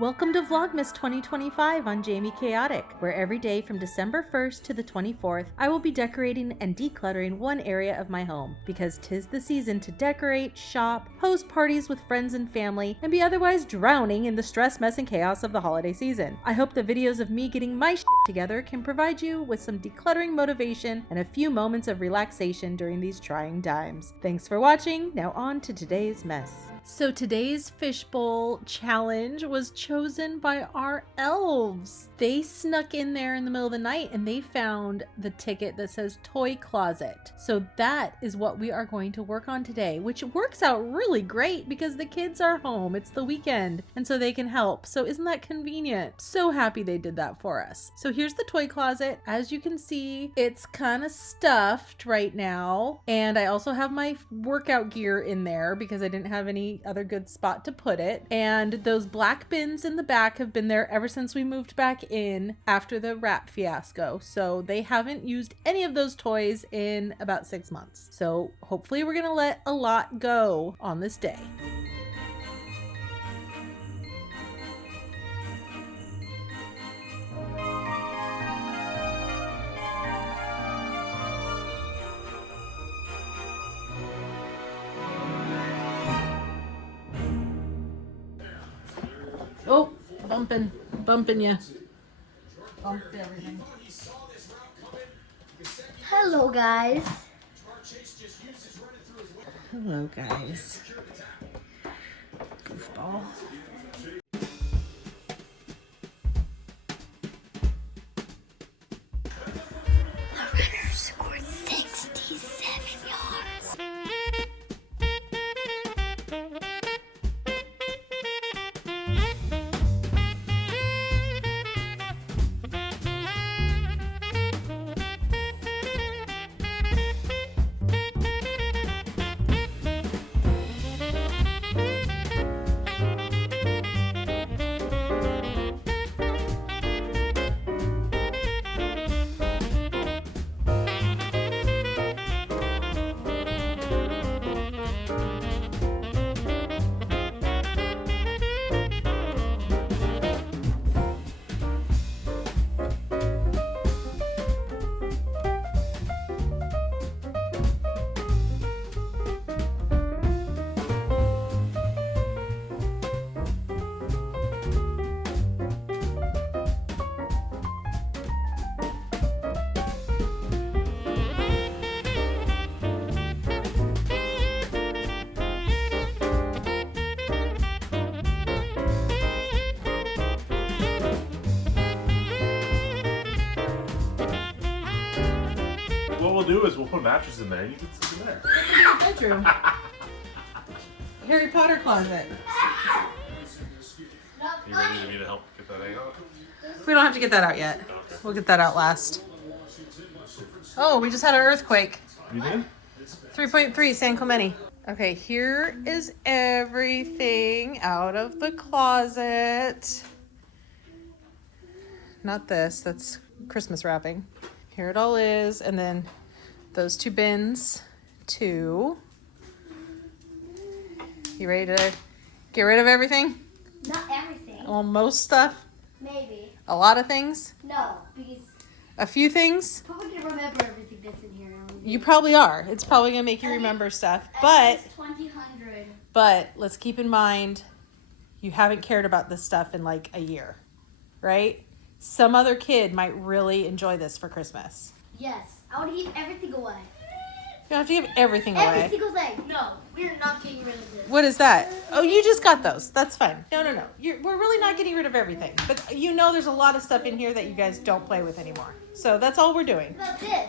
Welcome to Vlogmas 2025 on Jamie Chaotic, where every day from December 1st to the 24th, I will be decorating and decluttering one area of my home, because 'tis the season to decorate, shop, host parties with friends and family, and be otherwise drowning in the stress, mess, and chaos of the holiday season. I hope the videos of me getting my shit together can provide you with some decluttering motivation and a few moments of relaxation during these trying times. Thanks for watching. Now on to today's mess. So today's fishbowl challenge was chosen by our elves. They snuck in there in the middle of the night and they found the ticket that says toy closet. So that is what we are going to work on today, which works out really great because the kids are home. It's the weekend and so they can help. So isn't that convenient? So happy they did that for us. So here's the toy closet. As you can see, it's kind of stuffed right now. And I also have my workout gear in there because I didn't have any other good spot to put it. And those black bins in the back have been there ever since we moved back in after the rat fiasco. So they haven't used any of those toys in about 6 months. So hopefully we're gonna let a lot go on this day. Oh, bumping you. Bumped everything. Hello, guys. Hello, guys. Goofball. The runner scored 67 yards. What we'll do is we'll put a mattress in there and you can sleep in there. Bedroom. Harry Potter closet. You ready me to help get that egg out? We don't have to get that out yet. Okay. We'll get that out last. Oh, we just had an earthquake. You did? 3.3 San Clemente. Okay, here is everything out of the closet. Not this, that's Christmas wrapping. Here it all is, and then those two bins, too. You ready to get rid of everything? Not everything. Well, most stuff? Maybe. A lot of things? No, because A few things? I'm probably gonna remember everything that's in here. You probably are. It's probably gonna make you remember stuff, At but least 2,000. let's keep in mind you haven't cared about this stuff in like a year, right? Some other kid might really enjoy this for Christmas. Yes, I want to give everything away. You don't have to give everything Every away. single thing. No, we're not getting rid of this. What is that? Oh, you just got those. That's fine. No. We're really not getting rid of everything. But you know there's a lot of stuff in here that you guys don't play with anymore. So that's all we're doing. What about this?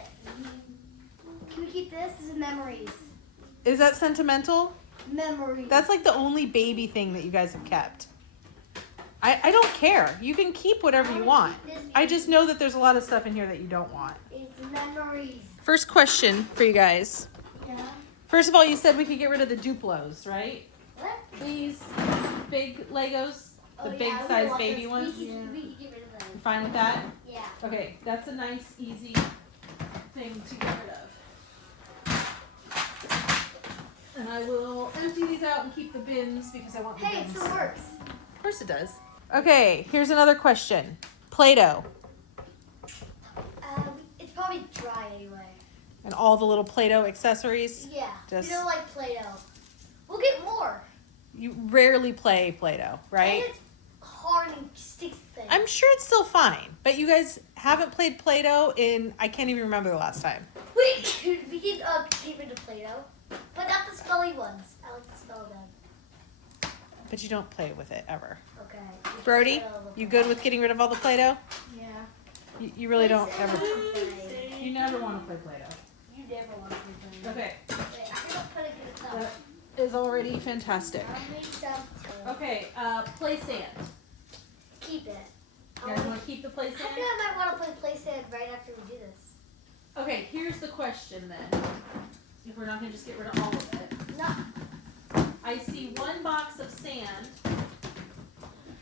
Can we keep this? This is memories. Is that sentimental? Memories. That's like the only baby thing that you guys have kept. I don't care. You can keep whatever you want. I just know that there's a lot of stuff in here that you don't want. It's memories. First question for you guys. Yeah. First of all, you said we could get rid of the Duplos, right? What? These big Legos, the Oh, big yeah, we size want baby those. ones. We can get rid of them. You fine with that? Yeah. Okay, that's a nice, easy thing to get rid of. And I will empty these out and keep the bins because I want the Hey, it bins. still works. Of course it does. Okay, here's another question. Play-Doh It's probably dry anyway. and all the little Play-Doh accessories. Yeah. Just- We don't like Play-Doh. We'll get more. You rarely play Play-Doh, right? And it's hard and sticks things. I'm sure it's still fine, but you guys haven't played Play-Doh in, I can't even remember the last time. We can keep it to Play-Doh, but not the smelly ones. I like to smell them. But you don't play with it ever. Okay. Brody, you good with getting rid of all the Play-Doh? Yeah. You really don't ever. Play. You never want to play Play-Doh. You never want to play Play-Doh. Okay, Wait, I'm gonna put it in the that cup. is already fantastic. I'll make some too. Okay, play sand. Keep it. You guys want to keep the play I sand? think I might want to play sand right after we do this. Okay, here's the question then. If we're not going to just get rid of all of it. No. I see one box of sand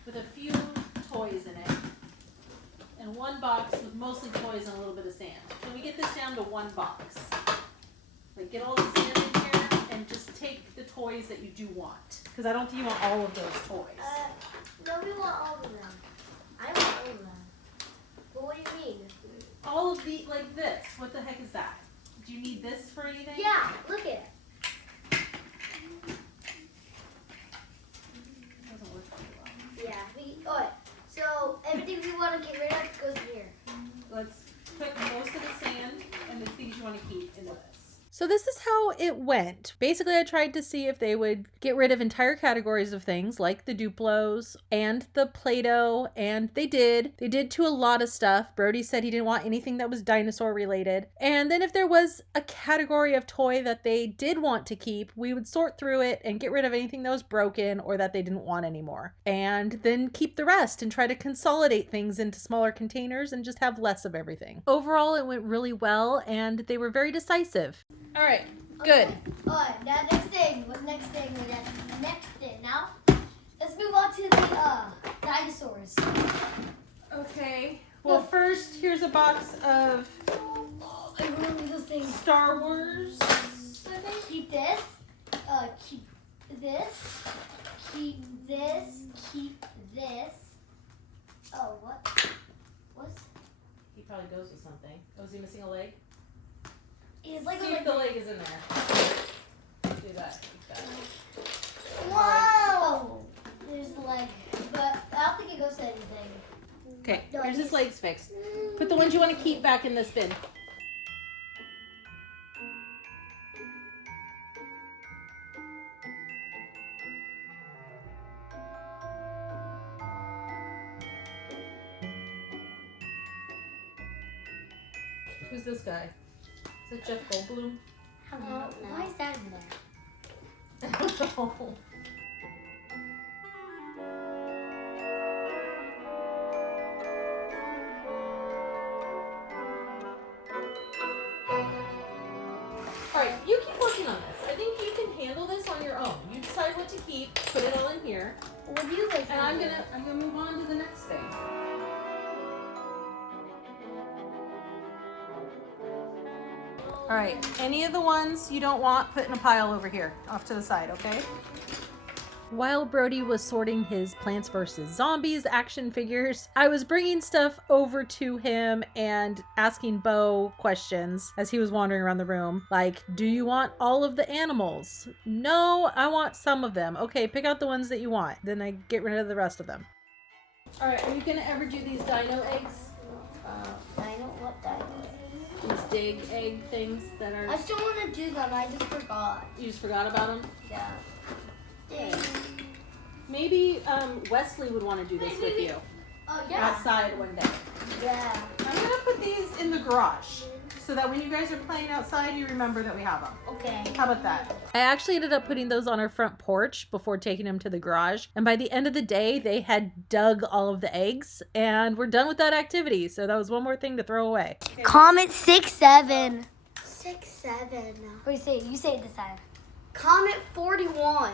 with a few toys in it. And one box with mostly toys and a little bit of sand. Can we get this down to one box? Like get all the sand in here and just take the toys that you do want. Because I don't think you want all of those toys. No, we want all of them. I want all of them. But what do you mean? All of the, like this. What the heck is that? Do you need this for anything? Yeah, look at it. Doesn't work very well. Yeah. Alright. So everything we want to get rid of goes in here. Let's put most of the sand and the things you want to keep into this. So this is how it went. Basically, I tried to see if they would get rid of entire categories of things like the Duplos and the Play-Doh, and they did. They did to a lot of stuff. Brody said he didn't want anything that was dinosaur related. And then if there was a category of toy that they did want to keep, we would sort through it and get rid of anything that was broken or that they didn't want anymore. And then keep the rest and try to consolidate things into smaller containers and just have less of everything. Overall, it went really well and they were very decisive. All right, good. Okay. Alright, now next thing. What's next thing? Next thing. Now, let's move on to the dinosaurs. Okay. Well, first, here's a box of I remember those things. Star Wars. Keep this. Keep this. Keep this. Keep this. Oh, what? What's? He probably goes with something. Oh, is he missing a leg? It's like See a if the leg is in there. Do that. Like that. Wow! There's the leg, but I don't think it goes to anything. Okay, No, here's his he's- legs fixed. Put the ones you want to keep back in this bin. Who's this guy? Is that Jeff Goldblum? Why is that in there? I don't know. Alright, you keep working on this. I think you can handle this on your own. You decide what to keep, put it all in here, What do you guys and I'm gonna move on to the next thing. Alright, any of the ones you don't want, put in a pile over here, off to the side, okay? While Brody was sorting his Plants vs. Zombies action figures, I was bringing stuff over to him and asking Bo questions as he was wandering around the room. Like, do you want all of the animals? No, I want some of them. Okay, pick out the ones that you want. Then I get rid of the rest of them. Alright, are you gonna ever do these dino eggs? What dino? These dig egg things that are... I still want to do them. I just forgot. You just forgot about them? Yeah. Dang. Maybe Wesley would want to do this with you Oh yeah. outside one day. Yeah. I'm going to put these in the garage so that when you guys are playing outside, you remember that we have them. Okay. How about that? I actually ended up putting those on our front porch before taking them to the garage. And by the end of the day, they had dug all of the eggs and we're done with that activity. So that was one more thing to throw away. Comment 6-7. 6-7. What do you say? You say it this time. Comment 41.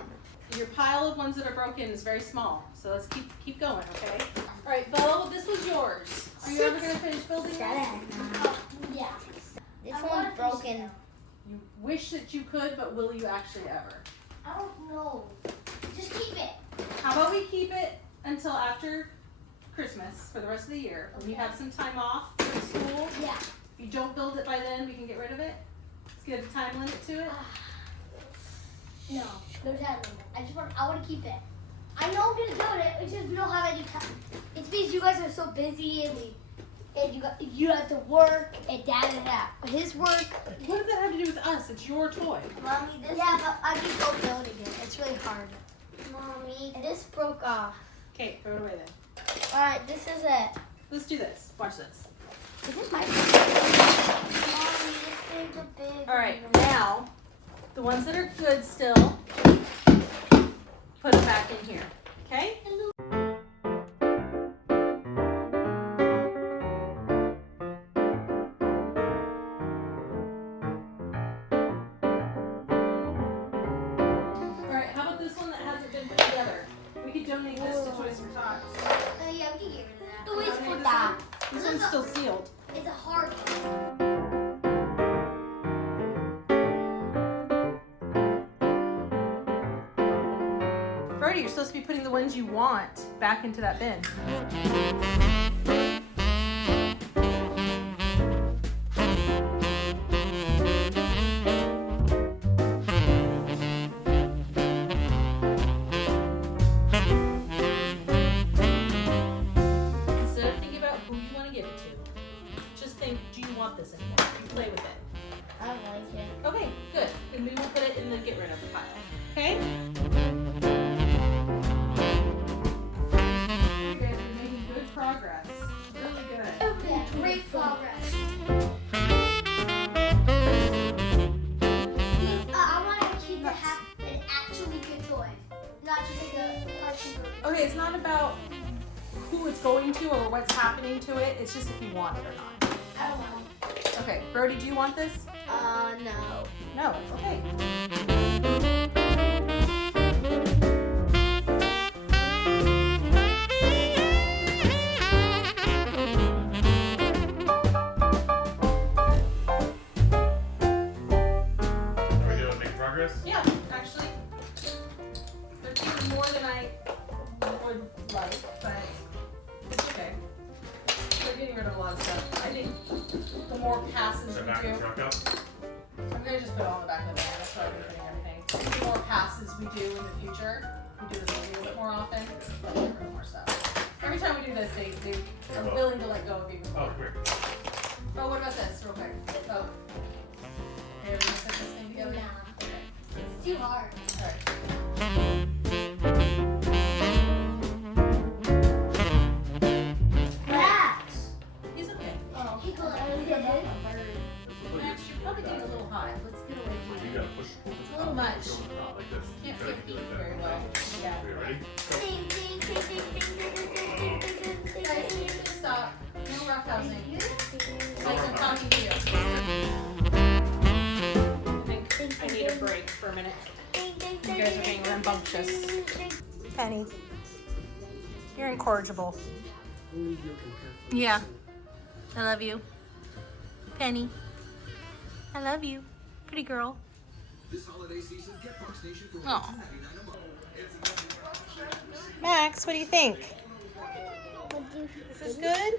Your pile of ones that are broken is very small. So let's keep going, okay? All right, Bo, this was yours. Are you ever going to finish building this? Yeah. This one's broken. You wish that you could, but will you actually ever? I don't know. Just keep it. How about we keep it until after Christmas for the rest of the year. When you have some time off from school. Yeah. If you don't build it by then, we can get rid of it. Let's get a time limit to it. No time limit. I want to keep it. I know I'm gonna do it. It's just we don't have any time. It's because you guys are so busy and you have to work and Dad has his work. What does that have to do with us? It's your toy. Mommy, this. Yeah, but I can go building it. It's really hard. Mommy, this broke off. Okay, throw it away then. All right, this is it. Let's do this. Watch this. Is this my? Mommy, this thing's a big. All right, now the ones that are good still, put them back in here. Okay? Alright, how about this one that hasn't been put together? We could donate this to Toys for Tots. Yeah, we can get rid of that. Donate Toys for this that. one? This one's still sealed. It's a hard one. Brody, you're supposed to be putting the ones you want back into that bin. Instead of thinking about who you want to give it to, just think, do you want this anymore? You play with it. I like it. Okay, good. Then we will put it in the get rid of pile. Okay? You guys are making good progress. Really good. Okay, great progress. I want to keep an actually good toy, not just like a cartoon movie. Okay, it's not about who it's going to or what's happening to it. It's just if you want it or not. I don't know. Okay, Brody, do you want this? No. No. Okay. Are we doing making progress? Yeah, actually, they're taking more than I would like, but it's okay. We're getting rid of a lot of stuff. I think the more passes Is we that back in the do, truck up? I'm gonna just put it all in the back of the van. That's why I'm putting everything. The more passes we do in the future, we do this a little bit more often, we'll get rid of more stuff. Every time we do this, they are willing to let go of even Oh, more. come here. Oh, what about this, real quick? Oh. Okay, we're gonna set this thing together? Nah. Okay. It's too hard. Alright. Max. He's okay. Oh, he could. Max, you're probably getting a little hot. Let's get away from You it. gotta push. It's a little much. Not like this. Can't You gotta fit do feet it like very that. well. Yeah. Okay, ready? Ding, ding, ding, ding, ding, ding, ding, ding, ding, ding, Guys, you ding, need to stop. No roughhousing. ding. Like I'm talking to you. I think I need a break for a minute. You guys are being rambunctious. Penny, you're incorrigible. Yeah, I love you. Penny, I love you. Pretty girl. This holiday season, get Park Station for Aw. $1.99 a month. Max, what do you think? This is good?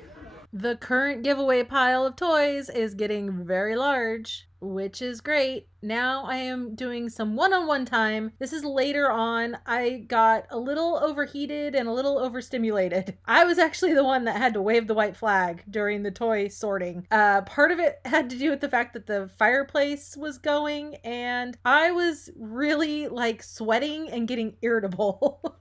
The current giveaway pile of toys is getting very large, which is great. Now I am doing some one-on-one time. This is later on. I got a little overheated and a little overstimulated. I was actually the one that had to wave the white flag during the toy sorting. Part of it had to do with the fact that the fireplace was going and I was really like sweating and getting irritable.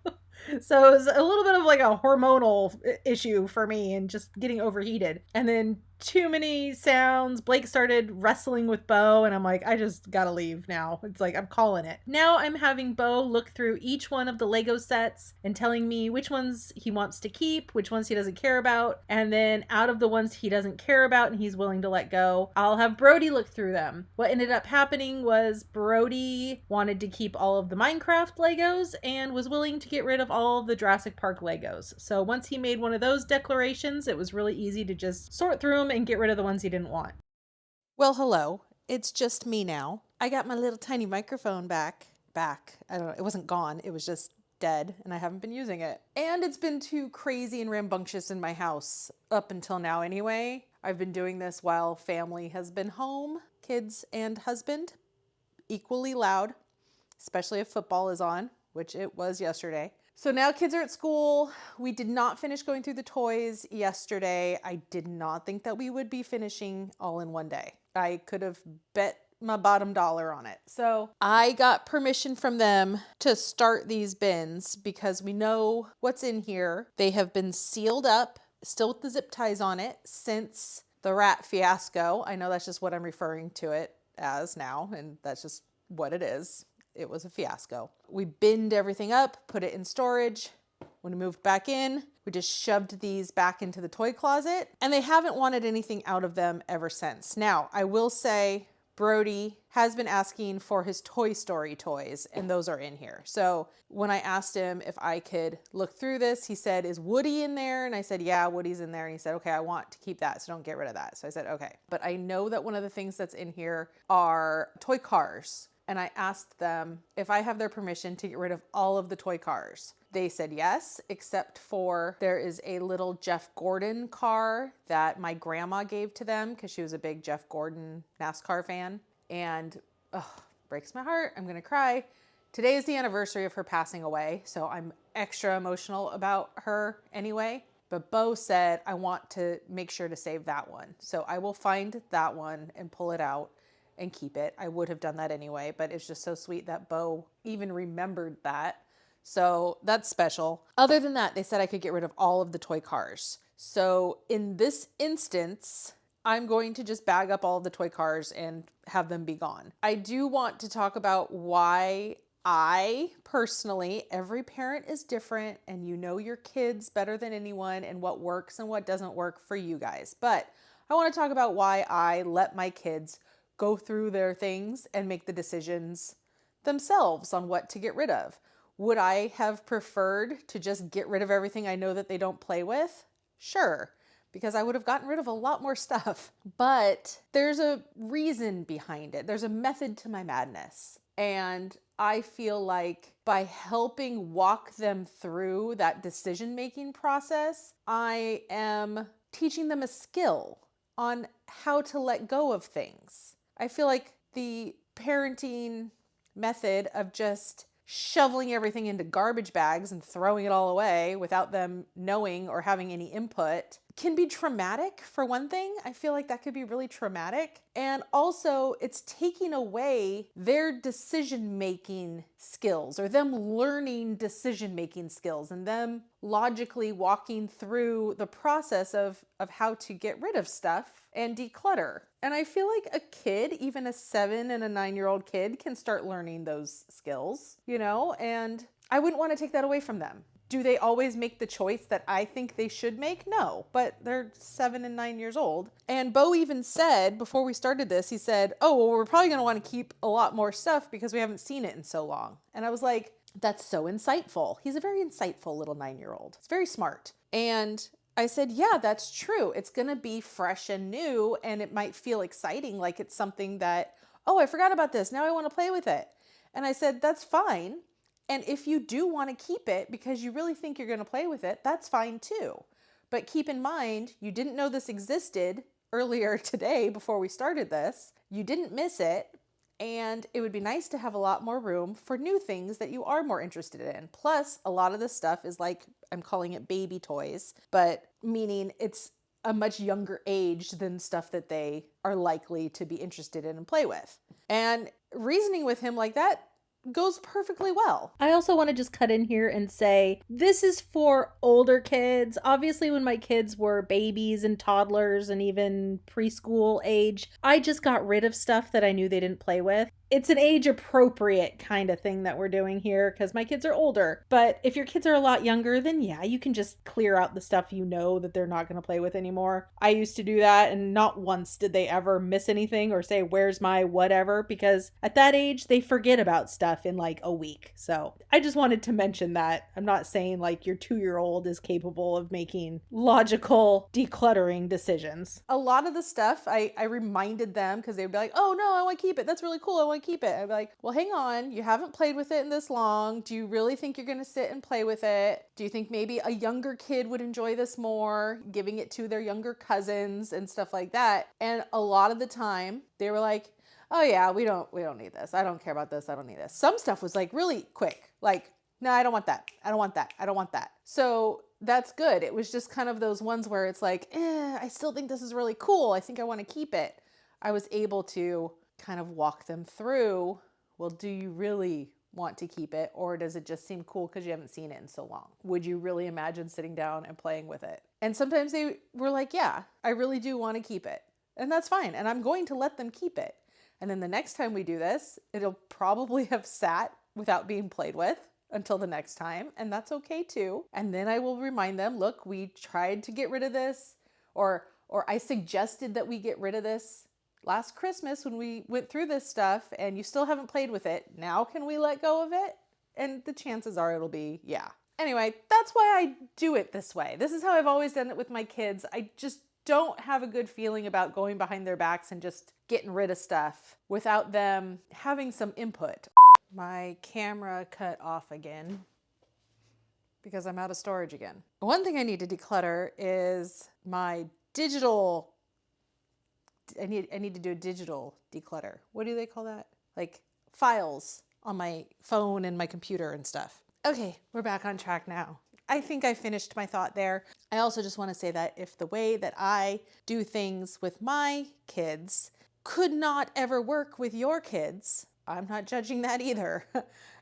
So it was a little bit of like a hormonal issue for me and just getting overheated. And then too many sounds. Blake started wrestling with Bo and I'm like, I just gotta leave now. It's like, I'm calling it. Now I'm having Bo look through each one of the Lego sets and telling me which ones he wants to keep, which ones he doesn't care about. And then out of the ones he doesn't care about and he's willing to let go, I'll have Brody look through them. What ended up happening was Brody wanted to keep all of the Minecraft Legos and was willing to get rid of all of the Jurassic Park Legos. So once he made one of those declarations, it was really easy to just sort through them and get rid of the ones he didn't want. Well, hello. It's just me now. I got my little tiny microphone back. I don't know. It wasn't gone. It was just dead and I haven't been using it. And it's been too crazy and rambunctious in my house up until now anyway. I've been doing this while family has been home, kids and husband, equally loud, especially if football is on, which it was yesterday. So now kids are at school. We did not finish going through the toys yesterday. I did not think that we would be finishing all in one day. I could have bet my bottom dollar on it. So I got permission from them to start these bins because we know what's in here. They have been sealed up, still with the zip ties on it, since the rat fiasco. I know that's just what I'm referring to it as now, and that's just what it is. It was a fiasco. We binned everything up, put it in storage. When we moved back in, we just shoved these back into the toy closet, and they haven't wanted anything out of them ever since. Now, I will say Brody has been asking for his Toy Story toys, and those are in here. So when I asked him if I could look through this, he said, is Woody in there? And I said, yeah, Woody's in there. And he said, okay, I want to keep that, so don't get rid of that. So I said, okay. But I know that one of the things that's in here are toy cars. And I asked them if I have their permission to get rid of all of the toy cars. They said yes, except for there is a little Jeff Gordon car that my grandma gave to them because she was a big Jeff Gordon NASCAR fan. And breaks my heart. I'm going to cry. Today is the anniversary of her passing away, so I'm extra emotional about her anyway. But Bo said, I want to make sure to save that one. So I will find that one and pull it out and keep it. I would have done that anyway, but it's just so sweet that Bo even remembered that. So that's special. Other than that, they said I could get rid of all of the toy cars. So in this instance, I'm going to just bag up all of the toy cars and have them be gone. I do want to talk about why I personally, every parent is different and you know your kids better than anyone and what works and what doesn't work for you guys. But I want to talk about why I let my kids go through their things and make the decisions themselves on what to get rid of. Would I have preferred to just get rid of everything I know that they don't play with? Sure, because I would have gotten rid of a lot more stuff. But there's a reason behind it. There's a method to my madness. And I feel like by helping walk them through that decision-making process, I am teaching them a skill on how to let go of things. I feel like the parenting method of just shoveling everything into garbage bags and throwing it all away without them knowing or having any input can be traumatic. For one thing, I feel like that could be really traumatic. And also it's taking away their decision-making skills or them learning decision-making skills and them logically walking through the process of how to get rid of stuff and declutter. And I feel like a kid, even a 7 and a 9-year-old kid, can start learning those skills, you know, and I wouldn't want to take that away from them. Do they always make the choice that I think they should make? No, but they're 7 and 9 years old. And Bo even said, before we started this, he said, oh, well, we're probably going to want to keep a lot more stuff because we haven't seen it in so long. And I was like, that's so insightful. He's a very insightful little 9-year-old. It's very smart. And I said, yeah, that's true. It's going to be fresh and new, and it might feel exciting, like it's something that, oh, I forgot about this. Now I want to play with it. And I said, that's fine. And if you do want to keep it because you really think you're going to play with it, that's fine too. But keep in mind, you didn't know this existed earlier today before we started this. You didn't miss it. And it would be nice to have a lot more room for new things that you are more interested in. Plus, a lot of this stuff is like, I'm calling it baby toys, but meaning it's a much younger age than stuff that they are likely to be interested in and play with. And reasoning with him like that goes perfectly well. I also want to just cut in here and say this is for older kids. Obviously, when my kids were babies and toddlers and even preschool age, I just got rid of stuff that I knew they didn't play with. It's an age appropriate kind of thing that we're doing here because my kids are older. But if your kids are a lot younger, then yeah, you can just clear out the stuff you know that they're not going to play with anymore. I used to do that, and not once did they ever miss anything or say, where's my whatever? Because at that age, they forget about stuff in like a week. So I just wanted to mention that. I'm not saying like your 2-year-old is capable of making logical decluttering decisions. A lot of the stuff I reminded them because they'd be like, oh no, I want to keep it. That's really cool. I want want to keep it. I'd be like, well, hang on. You haven't played with it in this long. Do you really think you're going to sit and play with it? Do you think maybe a younger kid would enjoy this more, giving it to their younger cousins and stuff like that? And a lot of the time they were like, oh yeah, we don't need this. I don't care about this. I don't need this. Some stuff was like really quick. Like, no, I don't want that. I don't want that. I don't want that. So that's good. It was just kind of those ones where it's like, I still think this is really cool. I think I want to keep it. I was able to kind of walk them through, well, do you really want to keep it, or does it just seem cool because you haven't seen it in so long? Would you really imagine sitting down and playing with it? And sometimes they were like, yeah, I really do want to keep it. And that's fine. And I'm going to let them keep it. And then the next time we do this, it'll probably have sat without being played with until the next time. And that's okay too. And then I will remind them, look, we tried to get rid of this, or I suggested that we get rid of this last Christmas when we went through this stuff and you still haven't played with it. Now can we let go of it? And the chances are it'll be, yeah. Anyway, that's why I do it this way. This is how I've always done it with my kids. I just don't have a good feeling about going behind their backs and just getting rid of stuff without them having some input. My camera cut off again because I'm out of storage again. One thing I need to declutter is my digital. I need to do a digital declutter. What do they call that? Like files on my phone and my computer and stuff. Okay, we're back on track now. I think I finished my thought there. I also just want to say that if the way that I do things with my kids could not ever work with your kids, I'm not judging that either.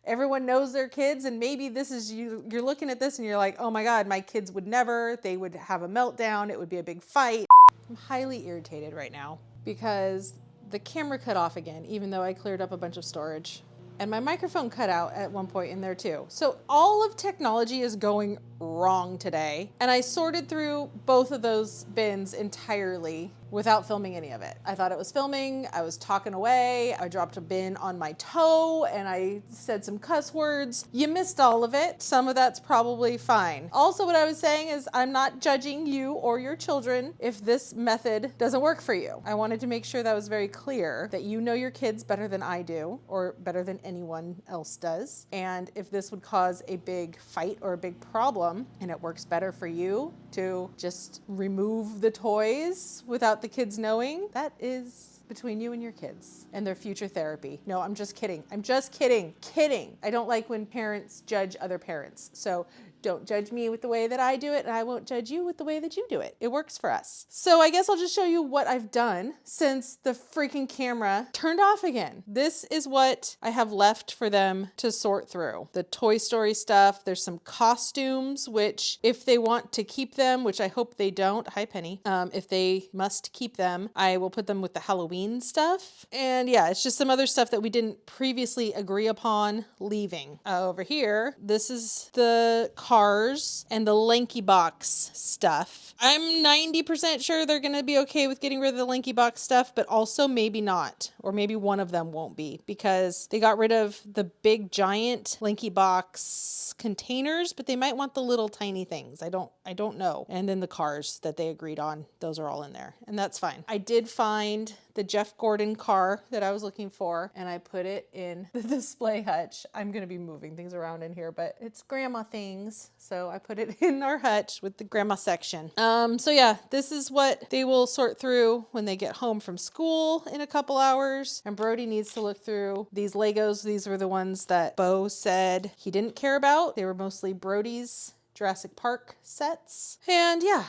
Everyone knows their kids, and maybe this is you're looking at this and you're like, oh my God, my kids would never, they would have a meltdown. It would be a big fight. I'm highly irritated right now because the camera cut off again, even though I cleared up a bunch of storage. And my microphone cut out at one point in there too. So all of technology is going wrong today. And I sorted through both of those bins entirely without filming any of it. I thought it was filming. I was talking away. I dropped a bin on my toe and I said some cuss words. You missed all of it. Some of that's probably fine. Also, what I was saying is I'm not judging you or your children if this method doesn't work for you. I wanted to make sure that was very clear that you know your kids better than I do, or better than anyone else does. And if this would cause a big fight or a big problem and it works better for you to just remove the toys without the kids knowing, that is between you and your kids and their future therapy. No, I'm just kidding. I'm just kidding. Kidding. I don't like when parents judge other parents. So don't judge me with the way that I do it, and I won't judge you with the way that you do it. It works for us. So I guess I'll just show you what I've done since the freaking camera turned off again. This is what I have left for them to sort through. The Toy Story stuff. There's some costumes, which if they want to keep them, which I hope they don't. Hi, Penny. If they must keep them, I will put them with the Halloween stuff. And yeah, it's just some other stuff that we didn't previously agree upon leaving. Over here, this is the cars and the Lanky Box stuff. I'm 90% sure they're going to be okay with getting rid of the Lanky Box stuff, but also maybe not, or maybe one of them won't be, because they got rid of the big giant Lanky Box containers, but they might want the little tiny things. I don't know. And then the cars that they agreed on, those are all in there, and that's fine. I did find the Jeff Gordon car that I was looking for, and I put it in the display hutch. I'm going to be moving things around in here, but it's grandma things. So I put it in our hutch with the grandma section. So yeah, this is what they will sort through when they get home from school in a couple hours. And Brody needs to look through these Legos. These were the ones that Bo said he didn't care about. They were mostly Brody's Jurassic Park sets. And yeah,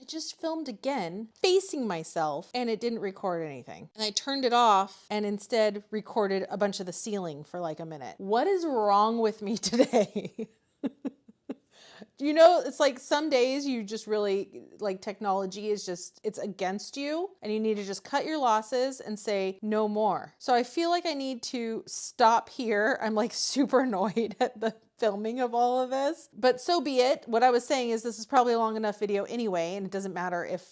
I just filmed again facing myself and it didn't record anything. And I turned it off and instead recorded a bunch of the ceiling for like a minute. What is wrong with me today? You know, it's like some days you just really, like, technology is just, it's against you and you need to just cut your losses and say no more. So I feel like I need to stop here. I'm like super annoyed at the filming of all of this, but so be it. What I was saying is this is probably a long enough video anyway, and it doesn't matter if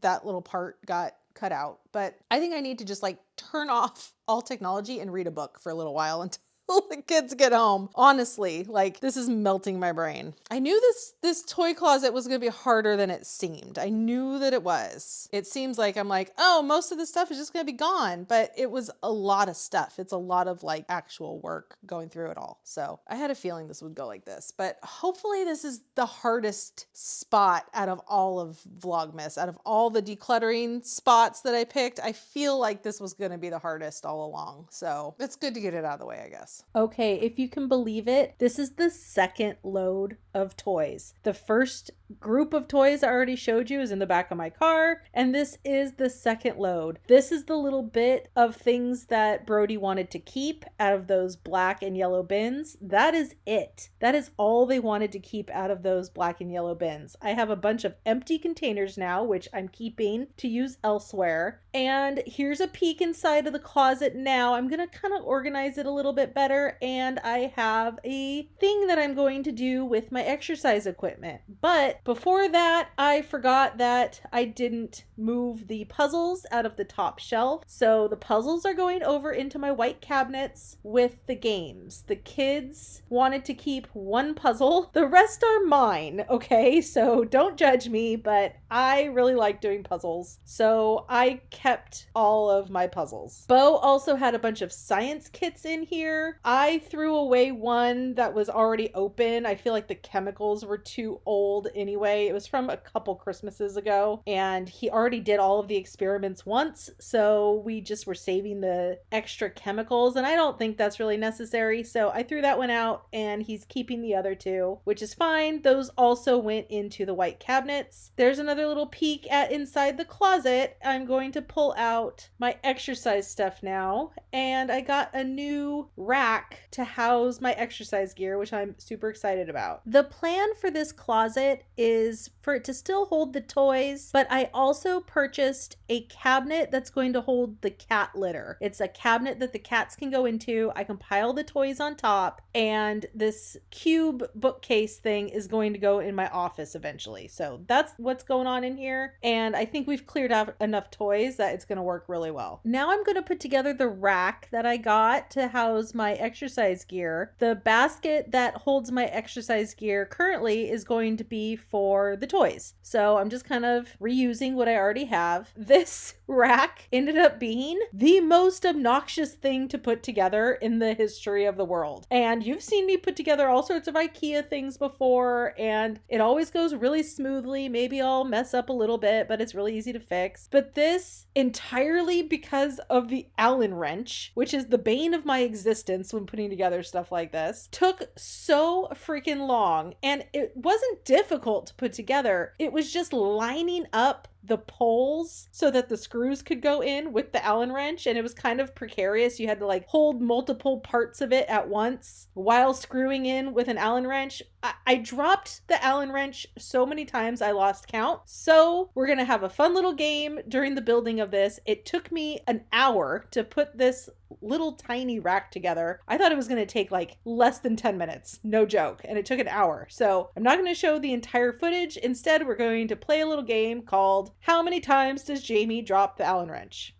that little part got cut out, but I think I need to just like turn off all technology and read a book for a little while the kids get home. Honestly, like this is melting my brain. I knew this toy closet was going to be harder than it seemed. I knew that it was. It seems like I'm like, oh, most of the stuff is just going to be gone, but it was a lot of stuff. It's a lot of like actual work going through it all. So I had a feeling this would go like this, but hopefully this is the hardest spot out of all of Vlogmas, out of all the decluttering spots that I picked. I feel like this was going to be the hardest all along. So it's good to get it out of the way, I guess. Okay, if you can believe it, this is the second load of toys. The first group of toys I already showed you is in the back of my car, and this is the second load. This is the little bit of things that Brody wanted to keep out of those black and yellow bins. That is it. That is all they wanted to keep out of those black and yellow bins. I have a bunch of empty containers now, which I'm keeping to use elsewhere. And here's a peek inside of the closet now. I'm going to kind of organize it a little bit better, and I have a thing that I'm going to do with my exercise equipment. But before that, I forgot that I didn't move the puzzles out of the top shelf. So the puzzles are going over into my white cabinets with the games. The kids wanted to keep one puzzle. The rest are mine, okay? So don't judge me, but I really like doing puzzles. So I kept all of my puzzles. Bo also had a bunch of science kits in here. I threw away one that was already open. I feel like the chemicals were too old anyway. It was from a couple Christmases ago, and he already did all of the experiments once, so we just were saving the extra chemicals, and I don't think that's really necessary, so I threw that one out, and he's keeping the other two, which is fine. Those also went into the white cabinets. There's another little peek at inside the closet. I'm going to pull out my exercise stuff now, and I got a new rack to house my exercise gear, which I'm super excited about. The plan for this closet is for it to still hold the toys, but I also purchased a cabinet that's going to hold the cat litter. It's a cabinet that the cats can go into. I can pile the toys on top, and this cube bookcase thing is going to go in my office eventually. So that's what's going on in here, and I think we've cleared out enough toys that it's going to work really well. Now I'm going to put together the rack that I got to house my exercise gear. The basket that holds my exercise gear currently is going to be for the toys. So I'm just kind of reusing what I already have. This rack ended up being the most obnoxious thing to put together in the history of the world. And you've seen me put together all sorts of IKEA things before, and it always goes really smoothly. Maybe I'll mess up a little bit, but it's really easy to fix. But this, entirely because of the Allen wrench, which is the bane of my existence when putting together stuff like this, took so freaking long. And it wasn't difficult to put together. It was just lining up the poles so that the screws could go in with the Allen wrench, and it was kind of precarious. You had to like hold multiple parts of it at once while screwing in with an Allen wrench. I dropped the Allen wrench so many times I lost count. So we're gonna have a fun little game during the building of this. It took me an hour to put this little tiny rack together. I thought it was going to take like less than 10 minutes, no joke, and it took an hour. So I'm not going to show the entire footage. Instead, we're going to play a little game called How Many Times Does Jamie Drop the Allen Wrench?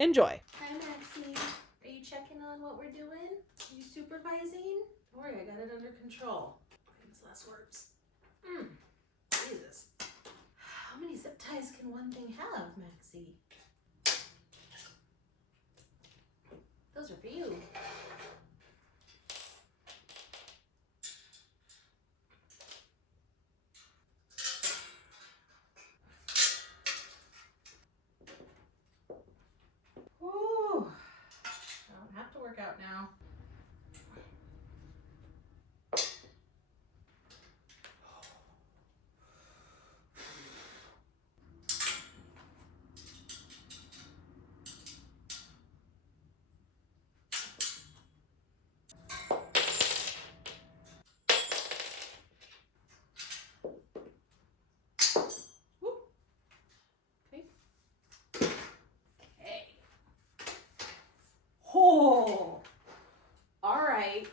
Enjoy. Hi, Maxie. Are you checking on what we're doing? Are you supervising? Don't worry, I got it under control. Famous last words. Jesus. How many zip ties can one thing have, Maxie? Those are for you. Whew. I don't have to work out now. Oh, all right.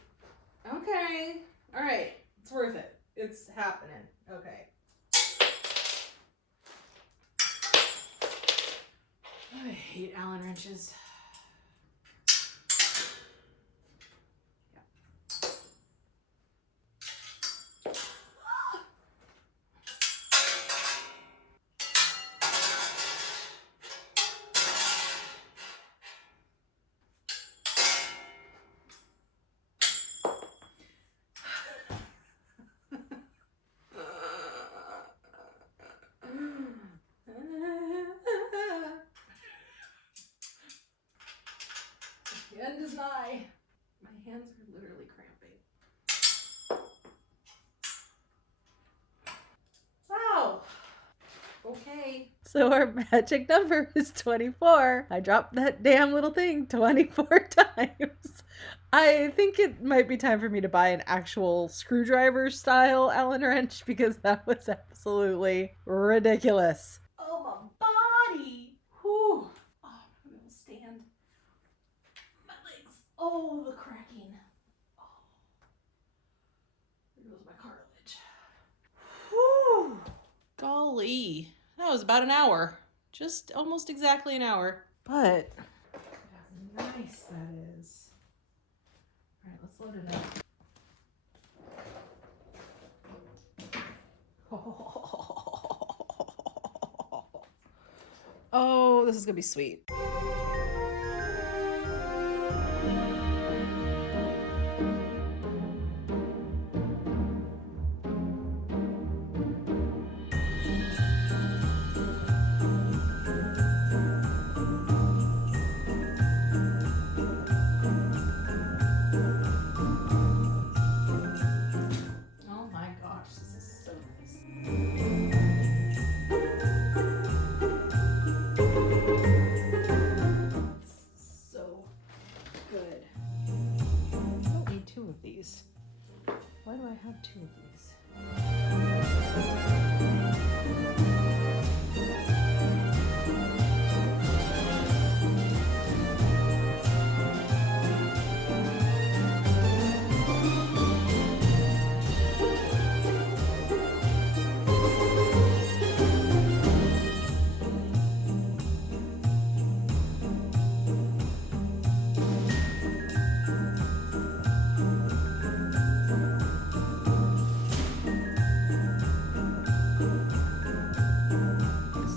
Okay. All right. It's worth it. It's happening. Okay. I hate Allen wrenches. Yeah. eye. My hands are literally cramping. Wow. Okay. So our magic number is 24. I dropped that damn little thing 24 times. I think it might be time for me to buy an actual screwdriver style Allen wrench because that was absolutely ridiculous. Oh, my body. Whew. Oh, I'm gonna stand. My legs. Oh, the cracking. Oh. There goes my cartilage. Whew. Golly. That was about an hour. Just almost exactly an hour. But how nice that is. All right, let's load it up. Oh, this is gonna be sweet. Why do I have two of these?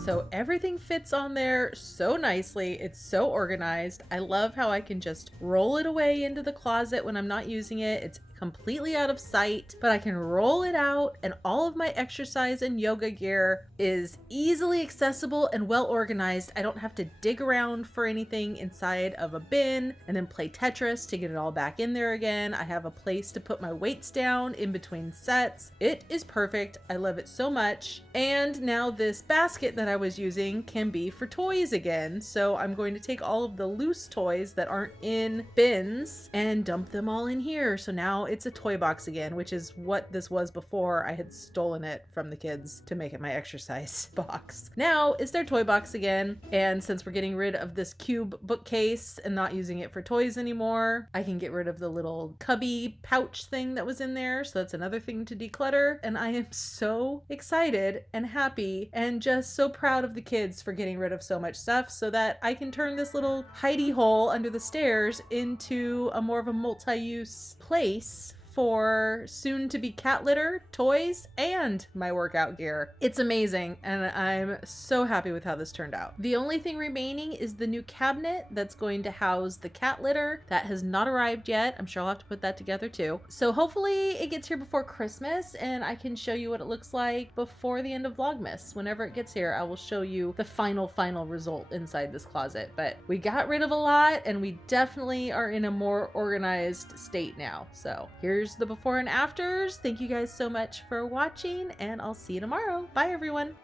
So everything fits on there so nicely. It's so organized. I love how I can just roll it away into the closet when I'm not using it. It's completely out of sight, but I can roll it out, and all of my exercise and yoga gear is easily accessible and well organized. I don't have to dig around for anything inside of a bin and then play Tetris to get it all back in there again. I have a place to put my weights down in between sets. It is perfect. I love it so much. And now this basket that I was using can be for toys again. So I'm going to take all of the loose toys that aren't in bins and dump them all in here. So now it's a toy box again, which is what this was before I had stolen it from the kids to make it my exercise box. Now it's their toy box again. And since we're getting rid of this cube bookcase and not using it for toys anymore, I can get rid of the little cubby pouch thing that was in there. So that's another thing to declutter. And I am so excited and happy and just so proud of the kids for getting rid of so much stuff so that I can turn this little hidey hole under the stairs into a more of a multi-use place for soon to be cat litter, toys, and my workout gear. It's amazing, and I'm so happy with how this turned out. The only thing remaining is the new cabinet that's going to house the cat litter. That has not arrived yet. I'm sure I'll have to put that together too. So hopefully it gets here before Christmas and I can show you what it looks like before the end of Vlogmas. Whenever it gets here, I will show you the final result inside this closet. But we got rid of a lot and we definitely are in a more organized state now. So here's the before and afters. Thank you guys so much for watching, and I'll see you tomorrow. Bye everyone.